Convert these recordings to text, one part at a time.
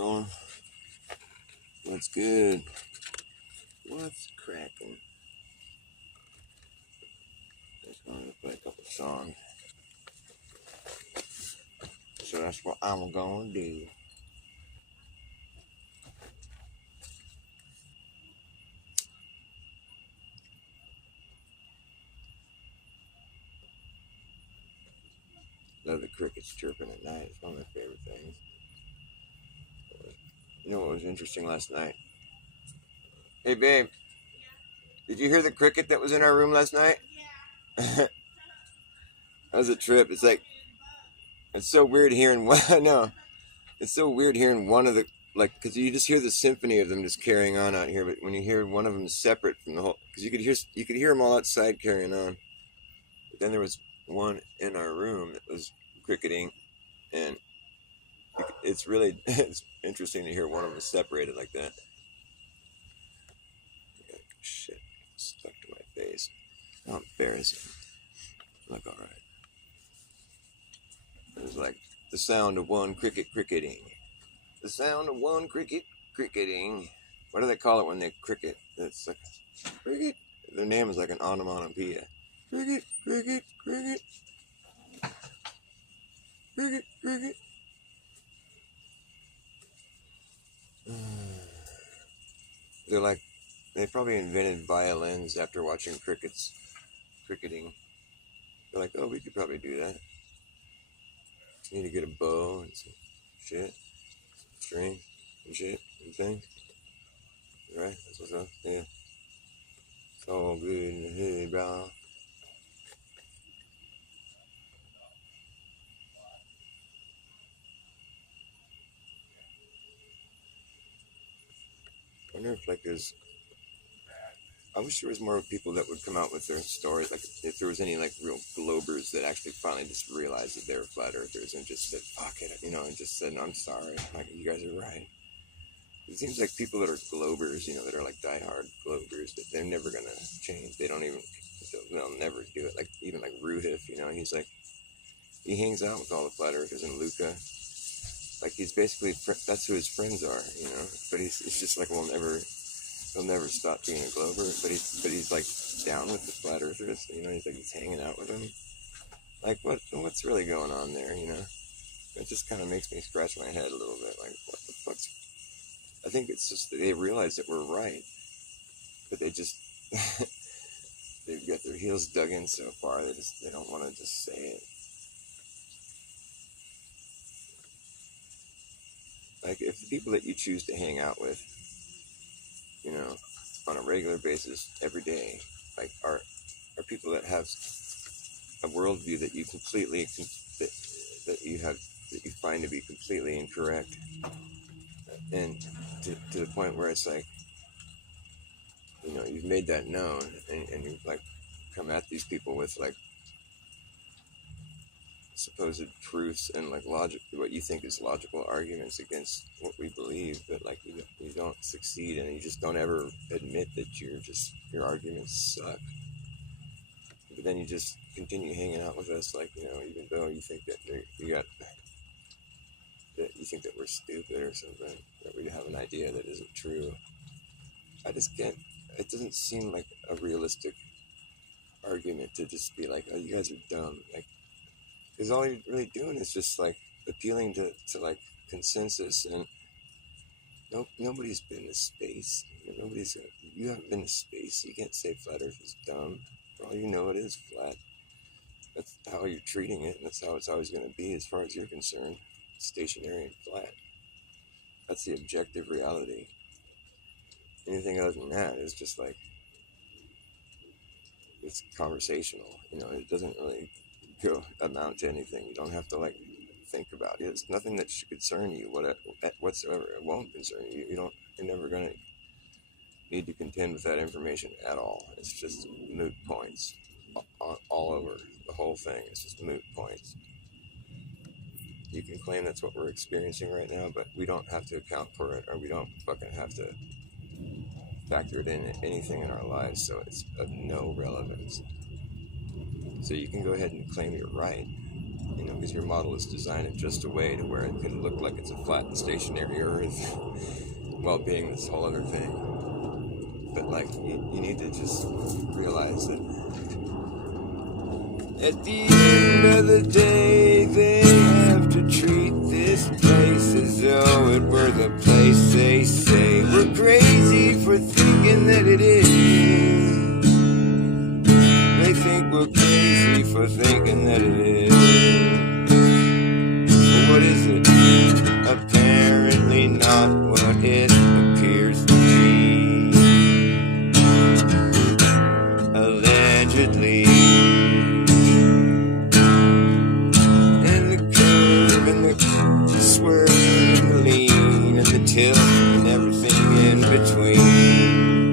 rolling. What's good? What's cracking? Just going to play a couple songs. So that's what I'm going to do. Love the crickets chirping at night. It's one of my favorite things. You know what was interesting last night? Hey, babe. Did you hear the cricket that was in our room last night? Yeah. That was a trip. It's like, it's so weird hearing one. I know. It's so weird hearing one of the, like, because you just hear the symphony of them just carrying on out here. But when you hear one of them separate from the whole, because you could hear them all outside carrying on. But then there was one in our room that was cricketing, and it's really it's interesting to hear one of them separated like that. Shit, stuck to my face. How embarrassing. Look, all right. It was like the sound of one cricket cricketing. The sound of one cricket cricketing. What do they call it when they cricket? It's like cricket. Their name is like an onomatopoeia. Cricket, cricket, cricket. Cricket, cricket. They're like, they probably invented violins after watching cricketing. They're like, oh, we could probably do that. Need to get a bow and some shit, string and shit and things. Right? That's what's up. Yeah. It's all good in the hood, bro. I wonder if like there's, I wish there was more people that would come out with their stories. Like if there was any like real globers that actually finally just realized that they were flat earthers and just said, fuck it, you know, and just said, I'm sorry, like you guys are right. It seems like people that are globers, you know, that are like diehard globers, that they're never gonna change. They'll never do it. Like even like Ruhif, you know, he's like, he hangs out with all the flat earthers and Luca. Like he's basically, that's who his friends are, you know. But it's just like he'll never stop being a glober. But he's like down with the flat earthers, you know. He's hanging out with them. Like what's really going on there, you know? It just kind of makes me scratch my head a little bit. Like what the fuck's? I think it's just that they realize that we're right, but they just they've got their heels dug in so far they don't want to just say it. Like if the people that you choose to hang out with, you know, on a regular basis every day, like are people that have a worldview that you completely that you find to be completely incorrect, and to the point where it's like, you know, you've made that known, and you've like come at these people with like supposed proofs and like logic, what you think is logical arguments against what we believe, but like you don't succeed, and you just don't ever admit that your arguments suck. But then you just continue hanging out with us, like, you know, even though you think that you think that we're stupid or something, that we have an idea that isn't true. I just can't. It doesn't seem like a realistic argument to just be like, oh, you guys are dumb, like. Because all you're really doing is just like appealing to like consensus, and nobody's been to space. You haven't been to space. You can't say flat Earth is dumb. For all you know, it is flat. That's how you're treating it, and that's how it's always going to be as far as you're concerned. Stationary and flat. That's the objective reality. Anything other than that is just like, it's conversational. You know, it doesn't really amount to anything. You don't have to like think about it. It's nothing that should concern you whatsoever. It won't concern you. You're never going to need to contend with that information at all. It's just moot points all over the whole thing. It's just moot points. You can claim that's what we're experiencing right now, but we don't have to account for it, or we don't fucking have to factor it in anything in our lives, so it's of no relevance. So you can go ahead and claim you're right, You know, because your model is designed in just a way to where it can look like it's a flat and stationary Earth, while being this whole other thing. But like, you need to just realize that at the end of the day, they have to treat this place as though it were the place they say we're crazy for thinking that it is. They think we're crazy for thinking that it is. But what is it? Apparently not what it appears to be. Allegedly. Tilt and everything in between.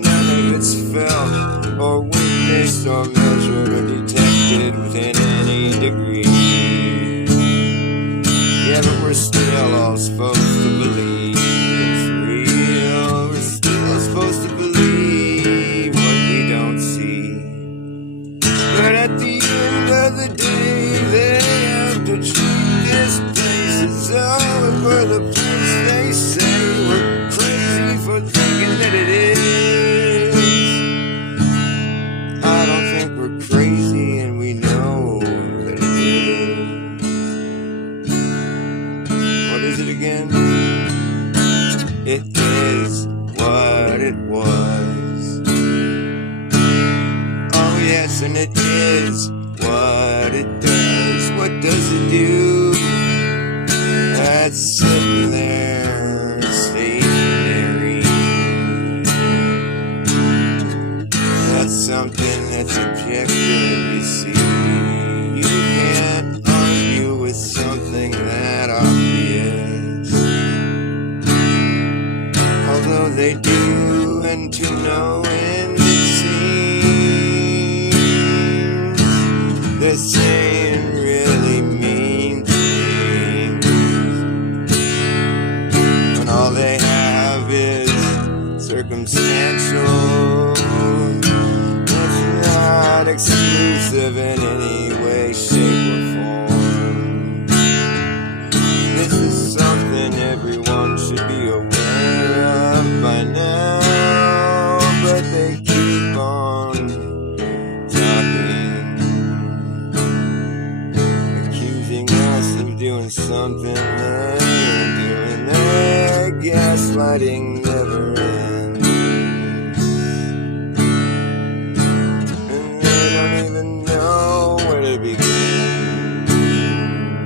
None of it's felt or witnessed or measured or detected within any degree. Yeah, but we're still all supposed to believe it's real. We're still supposed to believe what we don't see. But at the end of the day, they have to treat this place as though we're the place they say we're crazy for thinking that it is. I don't think we're crazy and we know that it is. What is it again? It is what it was. Oh yes, and it is what it does. What does it do? That's sitting there stationary. That's something that's objective, you see. You can't argue with something that obvious. Although they do, and to no end it seems they're saying really mean things. All they have is circumstantial. It's not exclusive in any way, shape, or form. This is something everyone should be aware of by now. But they keep on talking, accusing us of doing something that we're doing. Gaslighting never ends, and they don't even know where to begin.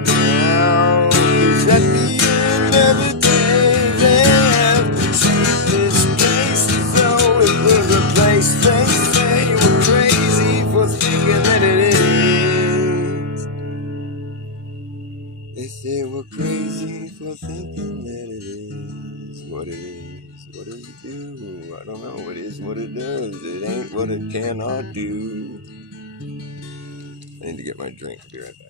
Now, 'cause at the end of the day, they have to treat this place as though it was a place they say we're crazy for thinking that it is. They say we're crazy for thinking that it is. What it is, what does it do? I don't know. It is what it does. It ain't what it cannot do. I need to get my drink. I'll be right back.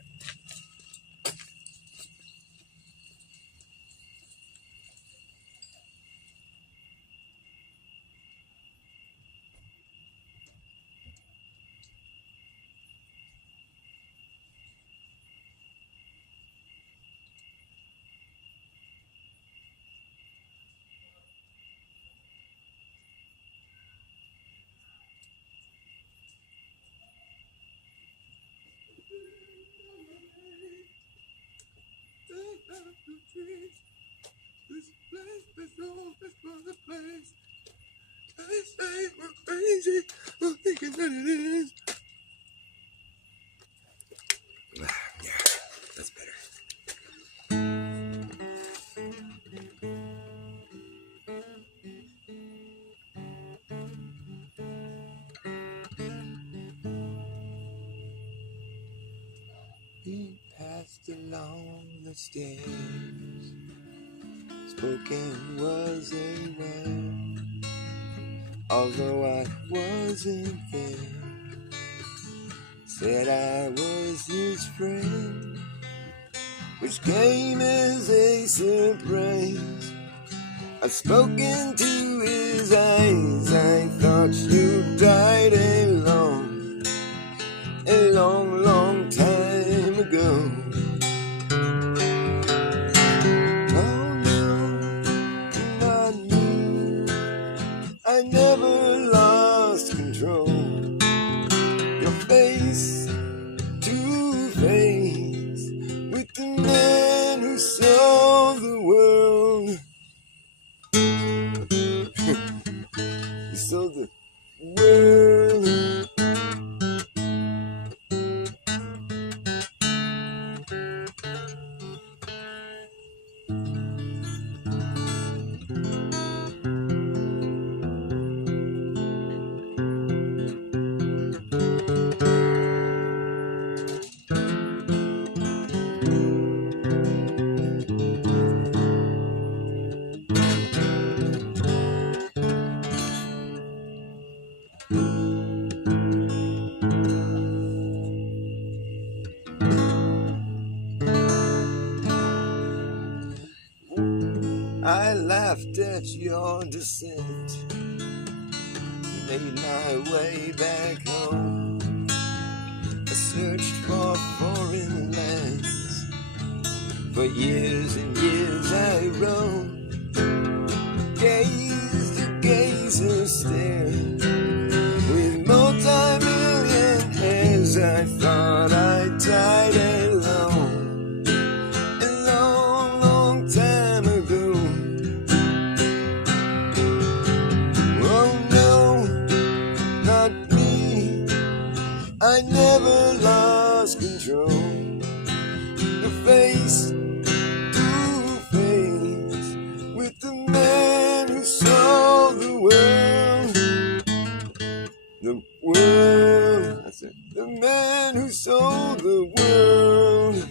This place is always for the place. They say we're crazy for thinking that it is. Yeah, that's better. He passed along the stairs. Spoken was a well, although I wasn't there. Said I was his friend, which came as a surprise. I've spoken to his eyes. I thought you died a long, long world. I laughed at your descent, made my way back home. I searched for foreign lands, for years and years I roamed. Gaze to gazer stare, with multi-millionaires. I thought I died alone, a long, long time ago. Oh no, not me, I never lost control. Your face to face with the man who sold the world. The world, that's it. The man who sold the world.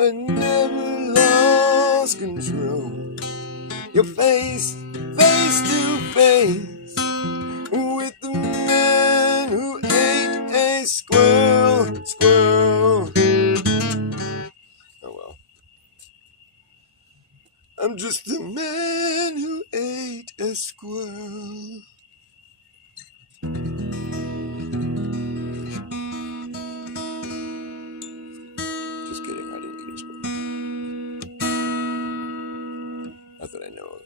I never lost control. Your face, face to face with the man who ate a squirrel. Squirrel. Oh well. I'm just the man who ate a squirrel. Just kidding, I didn't eat a squirrel. Not that I know of.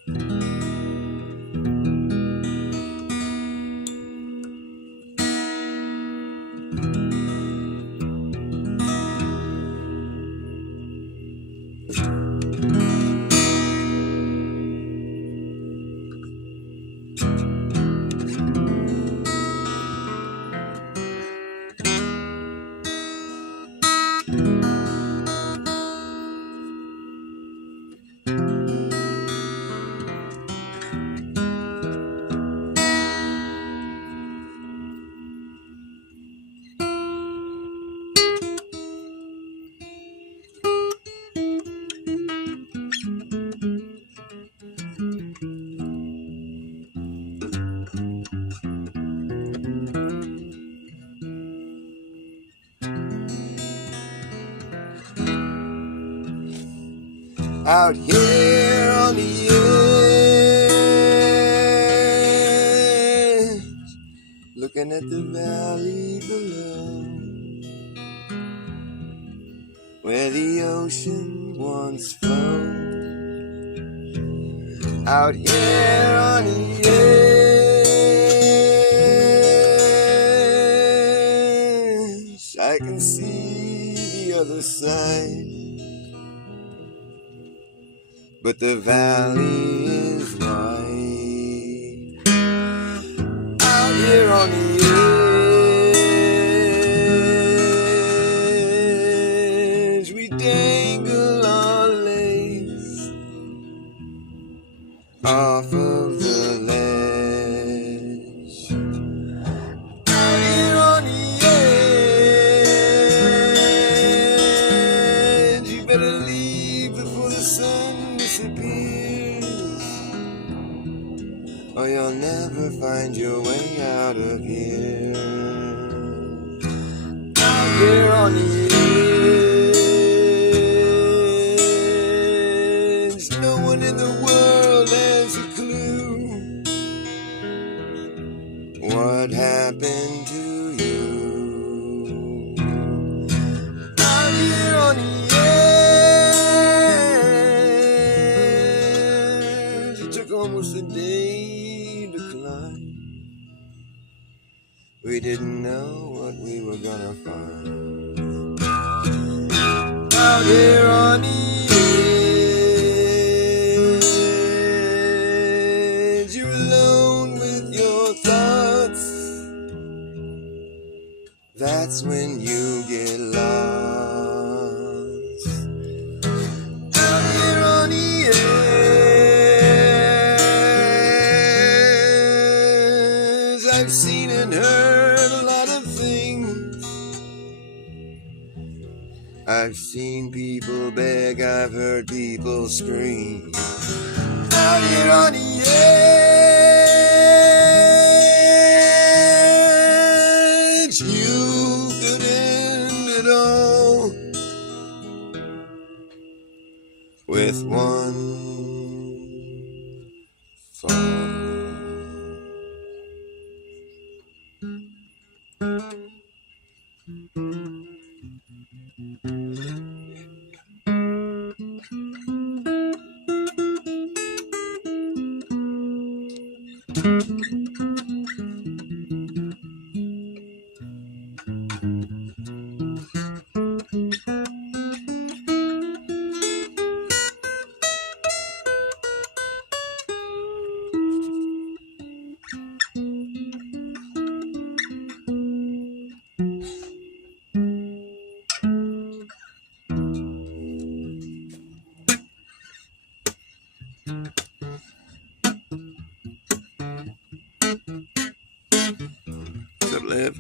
Out here on the edge, looking at the valley below, where the ocean once flowed. Out here on the edge, I can see the other side. But the valley is wide. Out here on the edge, we dangle our legs off of the ledge. Out here on the edge, you better leave before the sun disappears, or you'll never find your way out of here. Out here on the edge. No one in the world has a clue what happened to you. Out here on the edge, it took almost a day to climb. We didn't know what we were gonna find. Out here on the edge, you're alone with your thoughts. That's when you get lost. Out here on the edge, I've seen and heard a lot of things. I've seen people beg, I've heard people scream. Out here on the edge, you could end it all with one fall. What's up, Liv?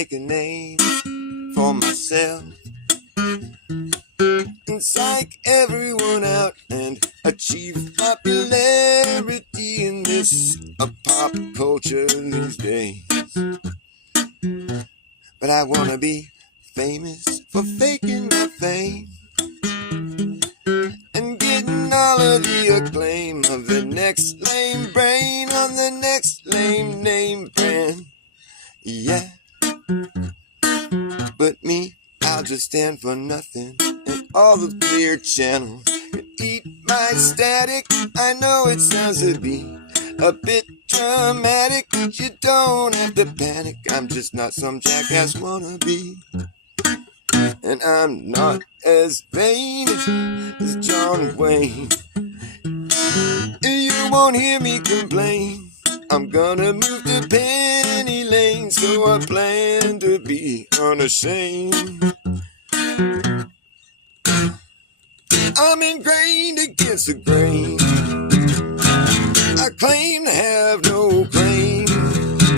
make a name for myself and psych everyone out and achieve popularity in this pop culture these days. But I wanna be famous for faking my fame and getting all of the acclaim of the next lame brain on the next lame name brand. Yeah, but me, I'll just stand for nothing, and all the clear channels can eat my static. I know it sounds to be a bit dramatic, but you don't have to panic. I'm just not some jackass wannabe, and I'm not as vain as John Wayne. You won't hear me complain. I'm gonna move to Penny Lane, so I plan to be unashamed. I'm ingrained against the grain. I claim to have no claim.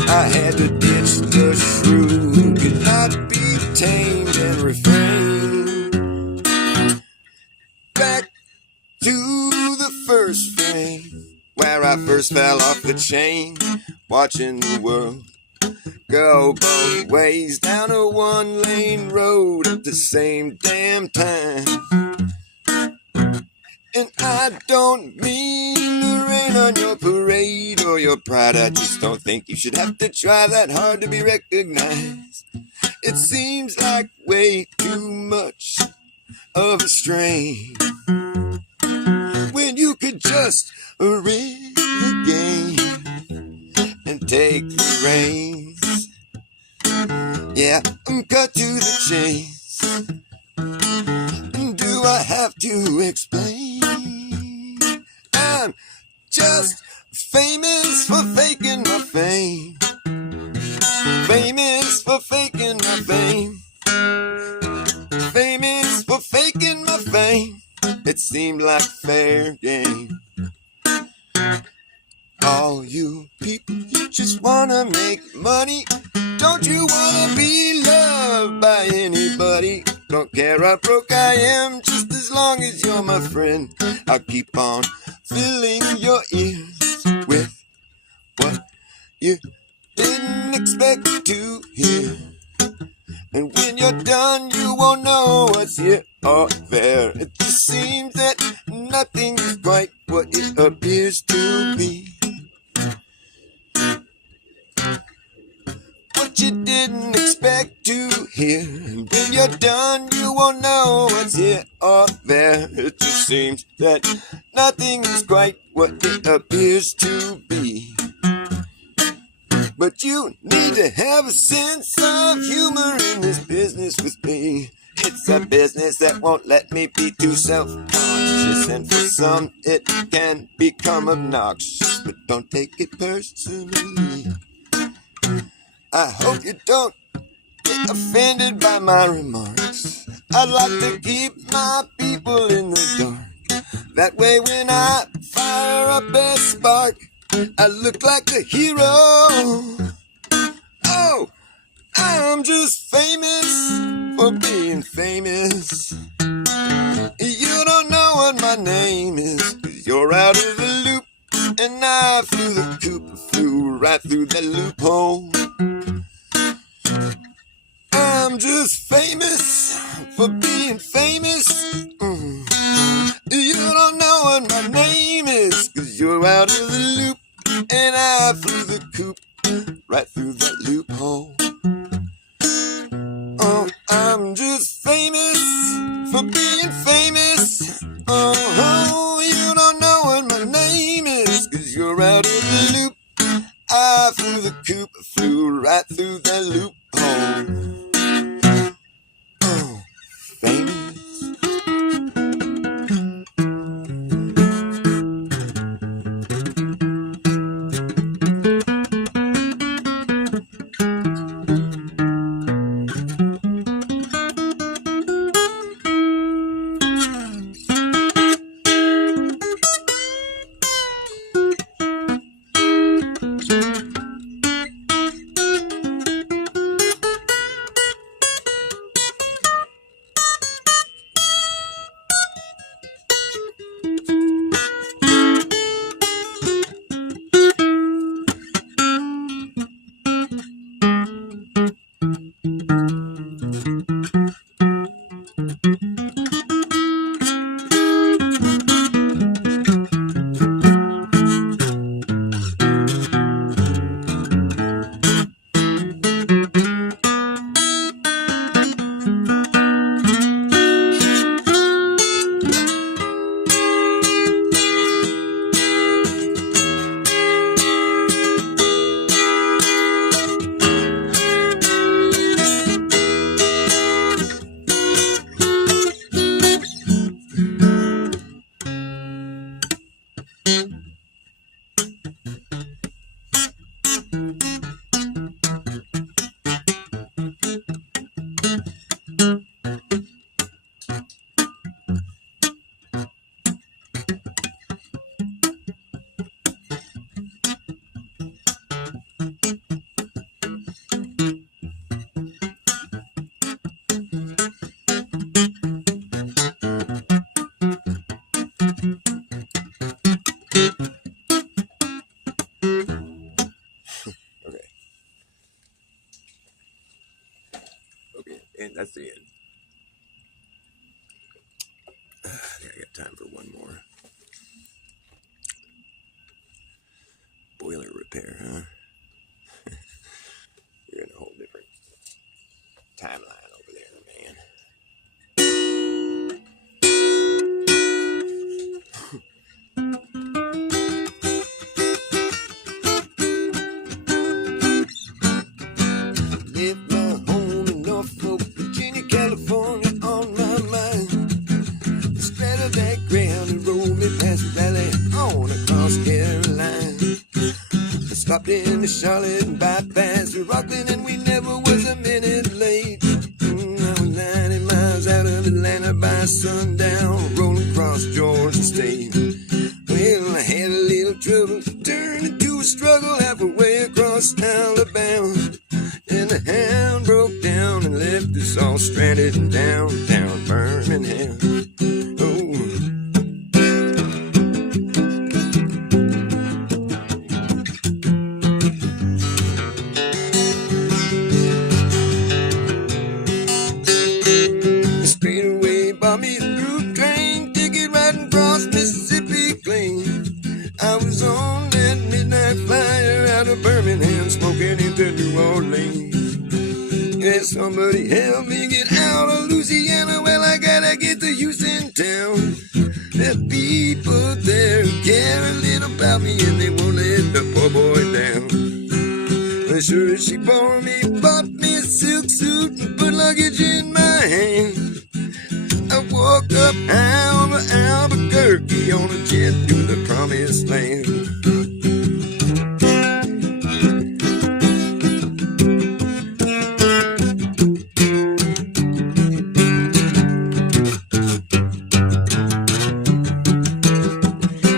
I had to ditch the shrew who could not be tamed and refrain. Back to the first frame, where I first fell off the chain, watching the world go both ways down a one-lane road at the same damn time. And I don't mean to rain on your parade or your pride. I just don't think you should have to try that hard to be recognized. It seems like way too much of a strain when you could just rid the game and take the reins. Yeah, cut to the chase. Do I have to explain? I'm just famous for faking my fame. Famous for faking my fame. Famous for faking my fame. It seemed like fair game. All you people, you just wanna make money. Don't you wanna be loved by anybody? Don't care how broke I am, just as long as you're my friend. I'll keep on filling your ears with what you didn't expect to hear. And when you're done, you won't know what's here or there. It just seems that nothing is quite what it appears to be. What you didn't expect to hear. And when you're done, you won't know what's here or there. It just seems that nothing is quite what it appears to be. But you need to have a sense of humor in this business with me. It's a business that won't let me be too self-conscious, and for some it can become obnoxious. But don't take it personally. I hope you don't get offended by my remarks. I'd like to keep my people in the dark. That way when I fire up a spark, I look like a hero. Oh, I'm just famous for being famous. You don't know what my name is, 'cause you're out of the loop. And I flew the coop, flew right through that loophole. I'm just famous for being famous. You don't know what my name is, 'cause you're out of the loop. And I flew the coop right through that loophole. Oh, I'm just famous for being famous. Oh, you don't know what my name is, 'cause you're out of the loop. I flew the coop, flew right through that loophole. Oh, famous. Okay. Okay, and that's the end. I think I got time for one more. Boiler repair, huh? You're in a whole different timeline over there, man. Left my home in Norfolk, Virginia, California on my mind. Straddled that ground and rolled me past the valley on across Carolina. I stopped in the Charlotte and bypassed Rockland, and we never was a minute late. I was 90 miles out of Atlanta by sundown, rolling across Georgia State. Well, I had a little trouble, turned into a struggle halfway across Alabama. And the hound broke down and left us all stranded in downtown Birmingham. Oh. Straight away bought me a through train ticket riding across Mississippi clean. I was on that midnight flyer out of Birmingham, smoking into New Orleans. Yeah, somebody help me get out of Louisiana. Well, I gotta get to Houston town. There are people there who care a little about me, and they won't let the poor boy down. Well, sure as she bought me a silk suit and put luggage in my hand. I woke up out of Albuquerque on a jet to the promised land.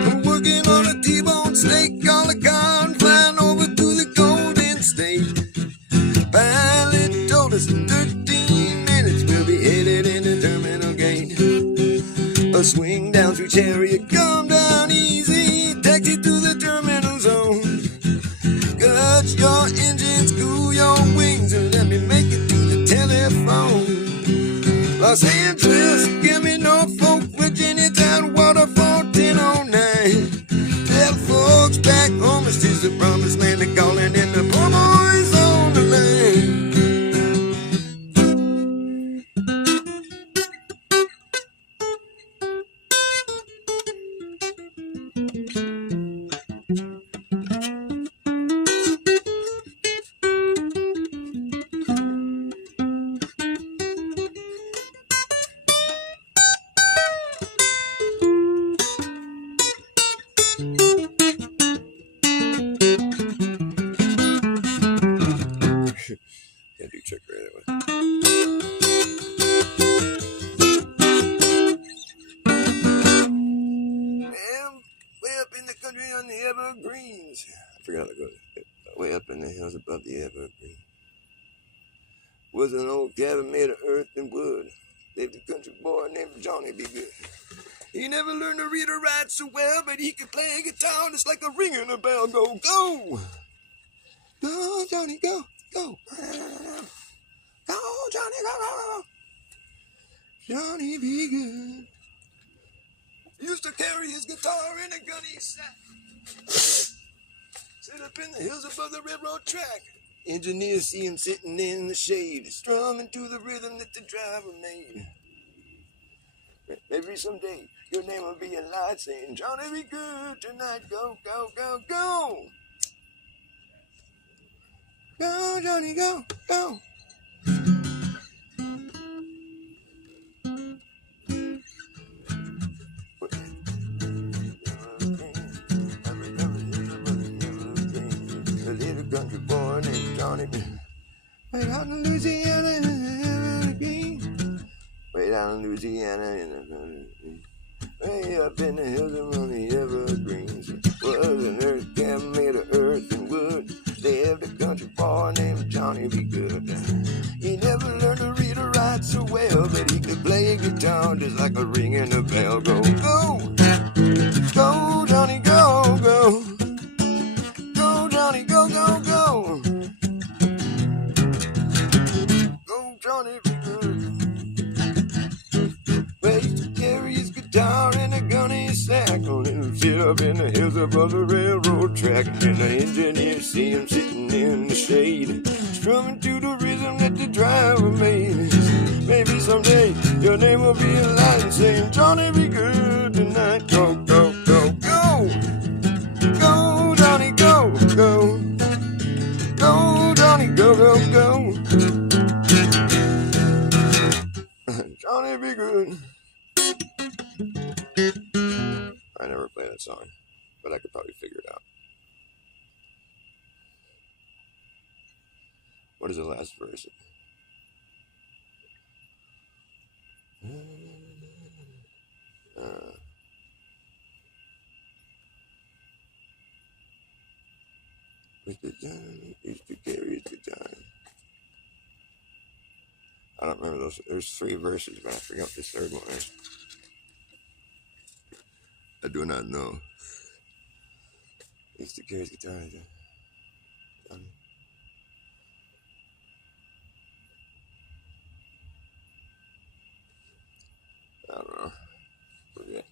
I'm working on a T-bone steak, all the con flying over to the Golden State. Pilot told us in 13 minutes we'll be headed in the terminal gate. A swing down through Chariot, come down easy, taxi to the terminal zone. Cut your engines, cool your wings, and let me make it to the telephone. Los Angeles, give me Norfolk, Virginia, Tidewater, 1409. Tell folks back home it's just the promised land, they're calling in the poor boys on the line. Can't do trick right away. Way up in the country on the Evergreens. I forgot how to go. Way up in the hills above the Evergreens was an old cabin made of earth and wood. Lived a country boy named Johnny B. Good. He never learned to read or write so well, but he could play a guitar just like a ring in a bell. Go, go! Go, Johnny, go, go! Go, Johnny, go, go, go! Johnny B. Good used to carry his guitar in a gunny sack. Sit up in the hills above the railroad track. Engineers see him sitting in the shade, strumming to the rhythm that the driver made. Maybe someday your name will be in lights saying, Johnny be good tonight, go, go, go, go. Go, Johnny, go, go. Johnny. Way down in Louisiana, way down in Louisiana, way up in the hills among the evergreens. Was an earth camp made of earth and wood. Lived a country boy named Johnny B. Good. He never learned to read or write so well, but he could play a guitar just like a ringing a bell. Go, go, go, Johnny, go, go. Go, Johnny, go, go, go. Go, Johnny B. Good. Well, he used to carry his guitar and a gun in his sack. On him, sit up in the hills above the railroad track. And then the engineers see him sitting in the shade, strumming to the rhythm that the driver made. Maybe someday your name will be a line saying, Johnny, be good tonight. Go, go, go, go. Go, Johnny, go, go. Go, Johnny, go, go, go. Johnny, be good. I never play that song, but I could probably figure it out. What is the last verse? With the time, used to carry the time. I don't remember those. There's 3 verses, but I forgot what the third one is. I do not know. Used to carry his guitar. I don't know. Forget.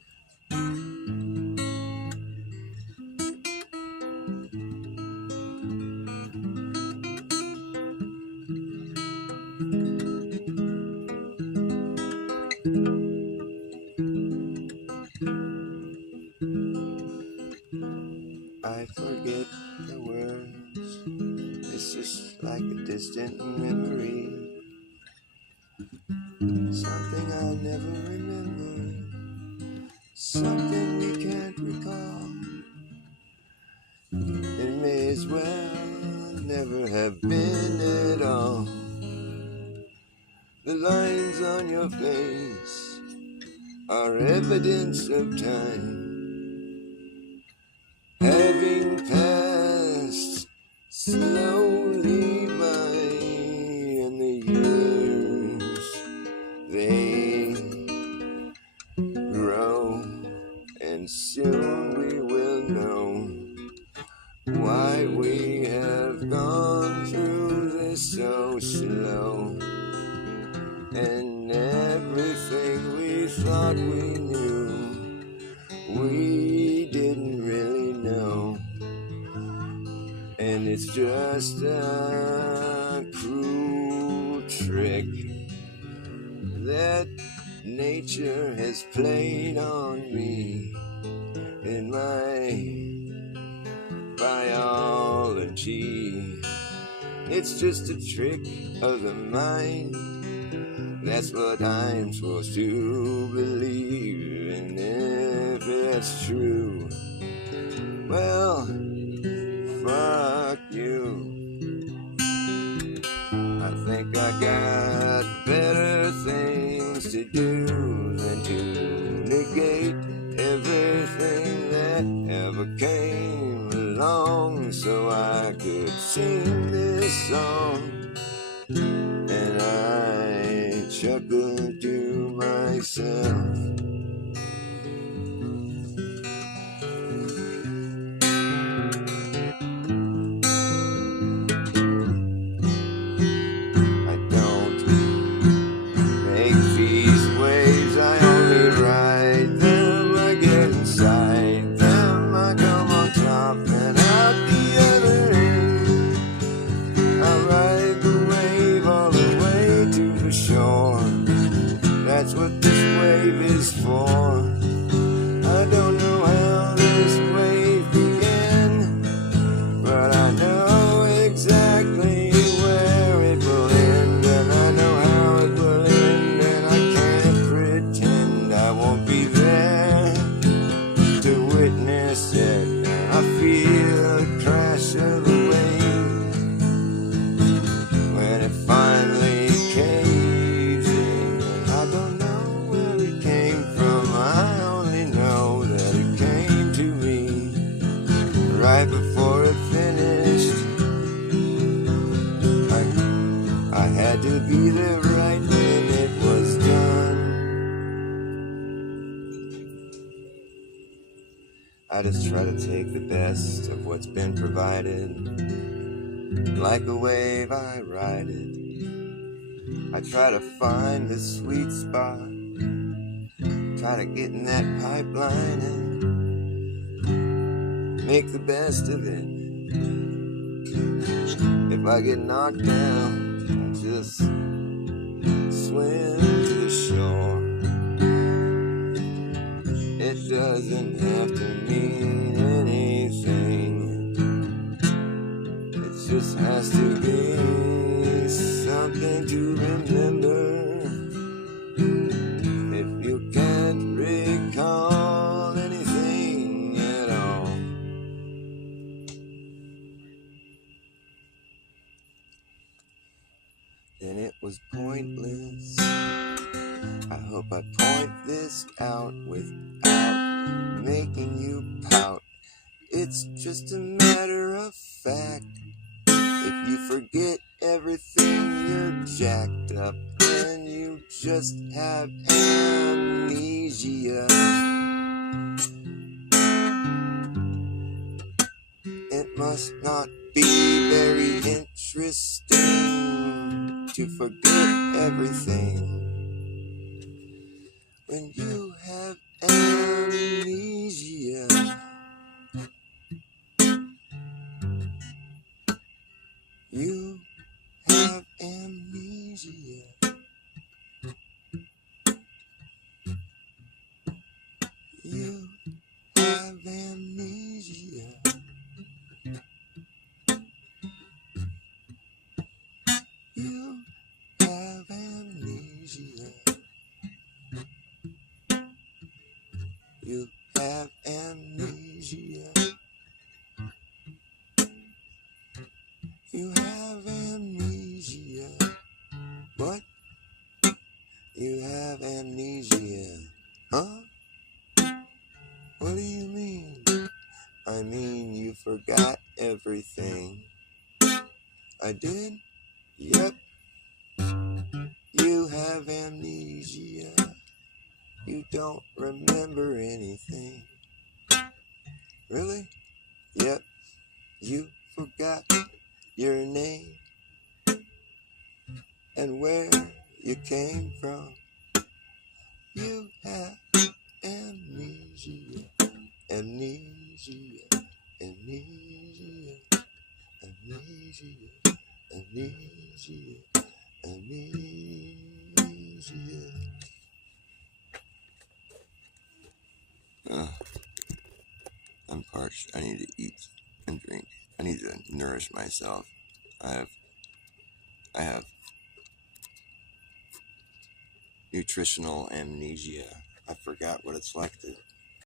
I forget the words. It's just like a distant memory. Something I'll never remember. Something we can't recall. It may as well never have been at all. The lines on your face are evidence of time. Having passed slowly by, and the years, they grow, and soon we will know why we have gone through this so slow. And everything we thought we knew, we didn't really know. And it's just a cruel trick that nature has played on me in my biology. It's just a trick of the mind. That's what I'm supposed to believe. And if it's true, well, fuck you. I think I got better things to do than to negate everything that ever came along, so I could sing this song. And I chuckle to myself. I don't make these waves, I only ride them. I get inside them, I come on top and out the other end. I ride I just try to take the best of what's been provided. Like a wave, I ride it. I try to find the sweet spot. Try to get in that pipeline and make the best of it. If I get knocked down, I just swim to the shore. It doesn't have to mean anything. It just has to be something to remember. If you can't recall anything at all, then it was pointless. I hope I point this out without making you pout. It's just a matter of fact. If you forget everything, you're jacked up and you just have amnesia. It must not be very interesting to forget everything when you have amnesia. You have amnesia. You have amnesia. You have amnesia. You have amnesia. You have amnesia. What? You have amnesia. Huh? What do you mean? I mean you forgot everything. I did? Yep. You have amnesia. You don't remember anything. Really? Yep. You forgot your name and where you came from. You have amnesia. Amnesia. Amnesia. Amnesia. Amnesia. Amnesia. I'm parched. I need to eat and drink. I need to nourish myself. I have nutritional amnesia. I forgot what it's like to